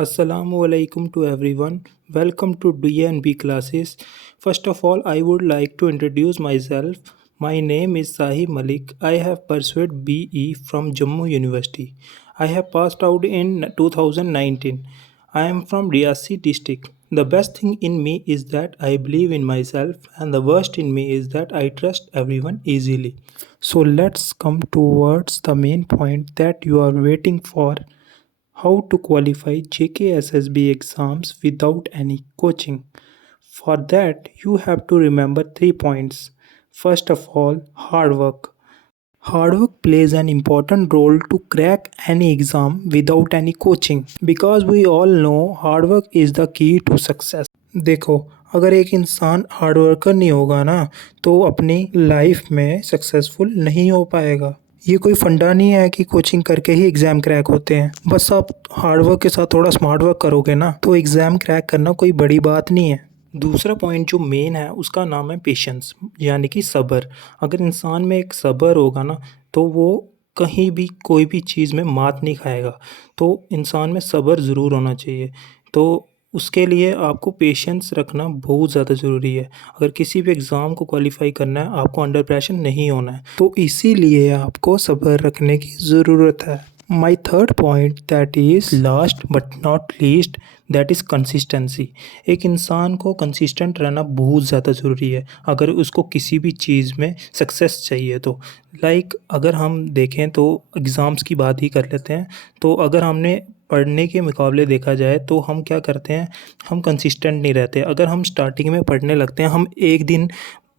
Assalamu alaikum to everyone. Welcome to DNB classes. First of all, I would like to introduce myself. My name is Sahib Malik. I have pursued BE from Jammu University. I have passed out in 2019. I am from Riyasi district. The best thing in me is that I believe in myself, and the worst in me is that I trust everyone easily. So let's come towards the main point that you are waiting for: how to qualify JKSSB exams without any coaching. For that, you have to remember 3 points. First of all, hard work. Hard work plays an important role to crack any exam without any coaching, because we all know hard work is the key to success. देखो, अगर एक इंसान hard worker नहीं होगा ना, तो अपनी life में सक्सेसफुल नहीं हो पाएगा। ये कोई फंडा नहीं है कि कोचिंग करके ही एग्ज़ाम क्रैक होते हैं। बस आप हार्ड वर्क के साथ थोड़ा स्मार्ट वर्क करोगे ना, तो एग्ज़ाम क्रैक करना कोई बड़ी बात नहीं है। दूसरा पॉइंट जो मेन है उसका नाम है पेशेंस, यानी कि सब्र। अगर इंसान में एक सब्र होगा ना, तो वो कहीं भी कोई भी चीज़ में मात नहीं खाएगा। तो इंसान में सब्र ज़रूर होना चाहिए। तो उसके लिए आपको पेशेंस रखना बहुत ज़्यादा ज़रूरी है। अगर किसी भी एग्ज़ाम को क्वालिफ़ाई करना है, आपको अंडर प्रेशर नहीं होना है, तो इसीलिए आपको सब्र रखने की ज़रूरत है। My third point that is last but not least, that is consistency. एक इंसान को कंसिस्टेंट रहना बहुत ज़्यादा ज़रूरी है अगर उसको किसी भी चीज़ में सक्सेस चाहिए तो। अगर हम देखें तो एग्ज़ाम्स की बात ही कर लेते हैं। तो अगर हमने पढ़ने के मुकाबले देखा जाए तो हम क्या करते हैं, हम कंसिस्टेंट नहीं रहते। अगर हम स्टार्टिंग में पढ़ने लगते हैं, हम एक दिन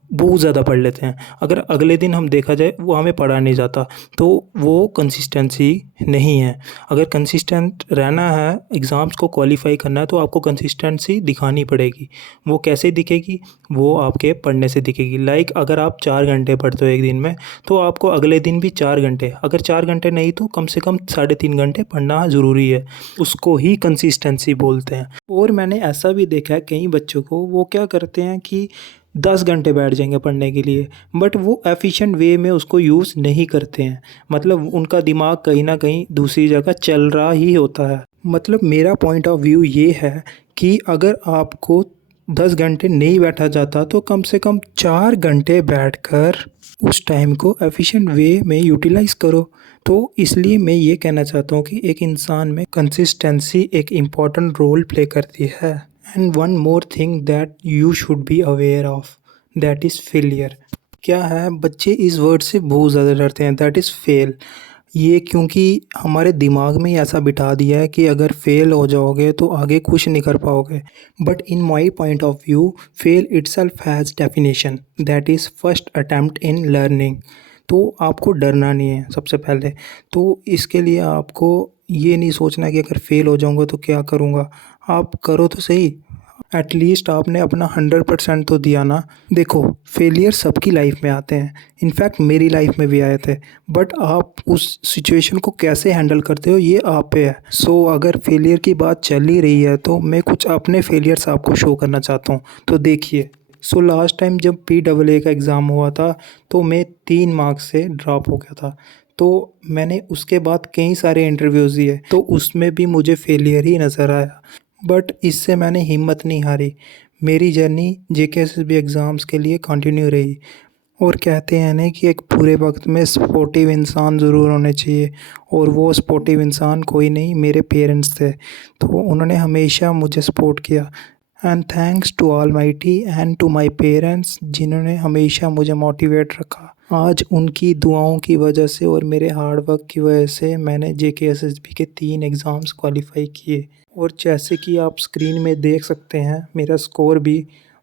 बहुत ज़्यादा पढ़ लेते हैं, अगर अगले दिन हम देखा जाए वो हमें पढ़ा नहीं जाता, तो वो कंसिस्टेंसी नहीं है। अगर कंसिस्टेंट रहना है, एग्ज़ाम्स को क्वालिफ़ाई करना है, तो आपको कंसिस्टेंसी दिखानी पड़ेगी। वो कैसे दिखेगी? वो आपके पढ़ने से दिखेगी। अगर आप 4 घंटे पढ़ते हो एक दिन में, तो आपको अगले दिन भी 4 घंटे, अगर 4 घंटे नहीं तो कम से कम 3.5 घंटे पढ़ना ज़रूरी है। उसको ही कंसिस्टेंसी बोलते हैं। और मैंने ऐसा भी देखा है कई बच्चों को, वो क्या करते हैं कि 10 घंटे बैठ जाएंगे पढ़ने के लिए, बट वो एफिशिएंट वे में उसको यूज़ नहीं करते हैं। मतलब उनका दिमाग कहीं ना कहीं दूसरी जगह चल रहा ही होता है। मतलब मेरा पॉइंट ऑफ व्यू ये है कि अगर आपको 10 घंटे नहीं बैठा जाता, तो कम से कम 4 घंटे बैठकर उस टाइम को एफिशिएंट वे में यूटिलाइज़ करो। तो इसलिए मैं ये कहना चाहता हूँ कि एक इंसान में कंसिस्टेंसी एक इम्पॉर्टेंट रोल प्ले करती है। And one more thing that you should be aware of, that is failure. क्या है, बच्चे इस वर्ड से बहुत ज़्यादा डरते हैं, दैट इज़ फेल। ये क्योंकि हमारे दिमाग में ही ऐसा बिठा दिया है कि अगर फेल हो जाओगे तो आगे कुछ नहीं कर पाओगे। But in my point of view, fail itself has definition, that is first attempt in learning. तो आपको डरना नहीं है सबसे पहले। तो इसके लिए आपको ये नहीं सोचना कि अगर फेल हो जाऊंगा तो क्या करूंगा। आप करो तो सही, एटलीस्ट आपने अपना 100% तो दिया ना। देखो, फेलियर सबकी लाइफ में आते हैं, इनफैक्ट मेरी लाइफ में भी आए थे। बट आप उस सिचुएशन को कैसे हैंडल करते हो, ये आप पे है। सो अगर फेलियर की बात चल ही रही है, तो मैं कुछ अपने फेलियर्स आपको शो करना चाहता हूँ। तो देखिए, लास्ट टाइम जब PAA का एग्ज़ाम हुआ था, तो मैं 3 मार्क्स से ड्रॉप हो गया था। तो मैंने उसके बाद कई सारे इंटरव्यूज़ दिए, तो उसमें भी मुझे फेलियर ही नज़र आया। बट इससे मैंने हिम्मत नहीं हारी। मेरी जर्नी JKSSB एग्ज़ाम्स के लिए कंटिन्यू रही। और कहते हैं ना कि एक पूरे वक्त में सपोर्टिव इंसान ज़रूर होने चाहिए, और वो सपोर्टिव इंसान कोई नहीं, मेरे पेरेंट्स थे। तो उन्होंने हमेशा मुझे सपोर्ट किया। And thanks to almighty and to my parents, जिन्होंने हमेशा मुझे मोटिवेट रखा। आज उनकी दुआओं की वजह से और मेरे हार्ड वर्क की वजह से मैंने JKSSB के 3 एग्ज़ाम्स क्वालिफ़ाई किए। और जैसे कि आप स्क्रीन में देख सकते हैं, मेरा स्कोर भी,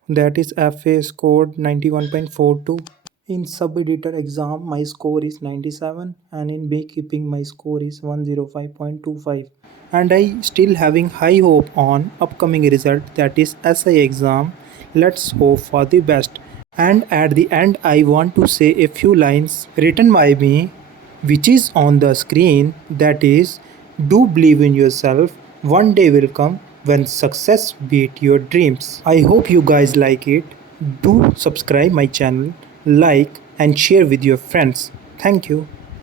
that is FA score 91.42। In sub-editor exam, my score is 97, and in beekeeping, my score is 105.25. And I still having high hope on upcoming result, that is SI exam. Let's hope for the best. And at the end, I want to say a few lines written by me, which is on the screen. That is, do believe in yourself. One day will come when success beat your dreams. I hope you guys like it. Do subscribe my channel, like and share with your friends. Thank you.